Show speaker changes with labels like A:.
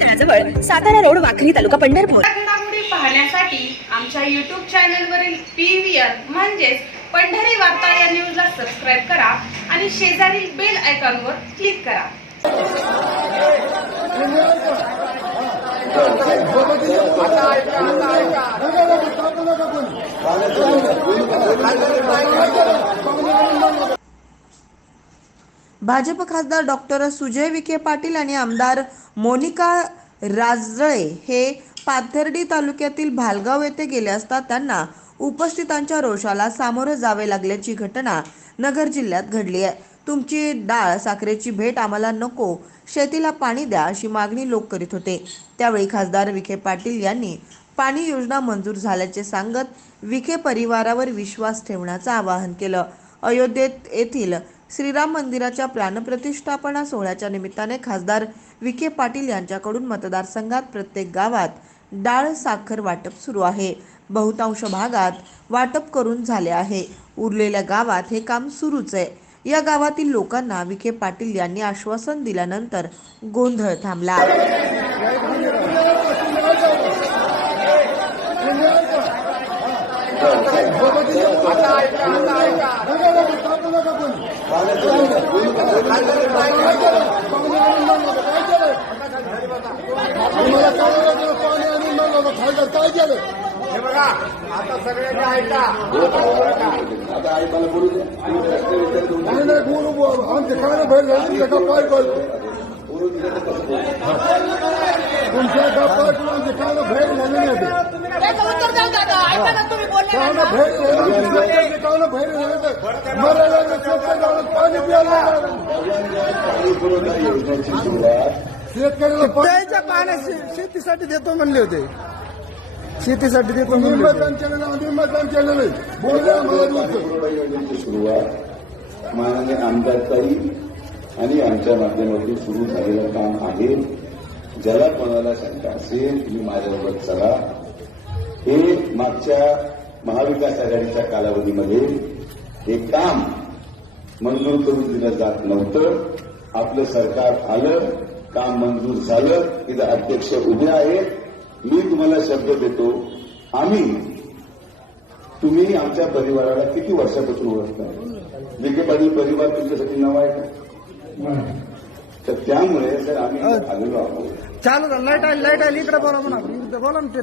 A: तळाजवळ Satara road Wakhari taluka Pandharpur.
B: पाहण्यासाठी आमच्या YouTube चॅनलवरील पी व्ही आर म्हणजेच पंढरी वार्ता या न्यूजला सबस्क्राईब करा आणि शेजारील बेल आयकॉनवर क्लिक करा.
C: भाजप खासदार डॉक्टर सुजय विखे पाटील आणि आमदार मोनिका राजळे हे पाथर्डी तालुक्यातील भालगाव येथे गेले असता त्यांना उपस्थितांच्या रोषाला सामोरं जावे लागल्याची घटना नगर जिल्ह्यात घडली आहे. तुमची डाळ साखरेची भेट आम्हाला नको शेतीला पाणी द्या अशी मागणी लोक करीत होते. त्यावेळी खासदार विखे पाटील यांनी पाणी योजना मंजूर झाल्याचे सांगत विखे परिवारावर विश्वास ठेवण्याचं आवाहन केलं. अयोध्येत येथील श्रीराम मंदिराच्या प्राणप्रतिष्ठापना सोहळ्याच्या निमित्ताने खासदार विखे पाटील यांच्याकडून मतदारसंघात प्रत्येक गावात डाळ साखर वाटप सुरू आहे. बहुतांश भागात वाटप करून झाले आहे. उरलेल्या गावात हे काम सुरूच आहे. या गावातील लोकांना विखे पाटील यांनी आश्वासन दिल्यानंतर गोंधळ थांबला.
D: काय केलं
E: हे बघा आता सगळ्यांनी ऐका
D: नाही नाही बोलू आमचे काय बाहेर का पाय तुमच्या का पाय पडले आमचे काय बाहेर झाले नाही. ते कानं बाहेर झाले कानं बाहेर झाले तर मरायला शेतकरी पाणी प्यायला शेतकऱ्याला पाणी
F: प्यायच्या पाण्या शेतीसाठी देतो म्हणले होते. शेतीसाठी देतो म्हणले होते.
D: मतदान केलेलं मतदान केलेलं आहे. बोलले आम्हाला बोलतो
G: पुरवठा योजनेची सुरुवात. माननीय आमदारताई आणि आमच्या माध्यमातून सुरू झालेलं काम आहे. ज्याला कोणाला शंका असेल तुम्ही माझ्याबरोबर चला. हे मागच्या महाविकास आघाडीच्या कालावधीमध्ये हे काम मंजूर करून दिलं जात नव्हतं. आपलं सरकार आलं काम मंजूर झालं तिथं अध्यक्ष उभे आहेत. मी तुम्हाला शब्द देतो आम्ही तुम्ही आमच्या परिवाराला किती वर्षापासून ओळखता? विखे पाटील परिवार तुमच्यासाठी नाव आहे का? तर त्यामुळे जर आम्ही आलेलो आहोत
F: चालू लाइट आली लाइट आली. इकडे बोला म्हणा. इकडे बोला ना ते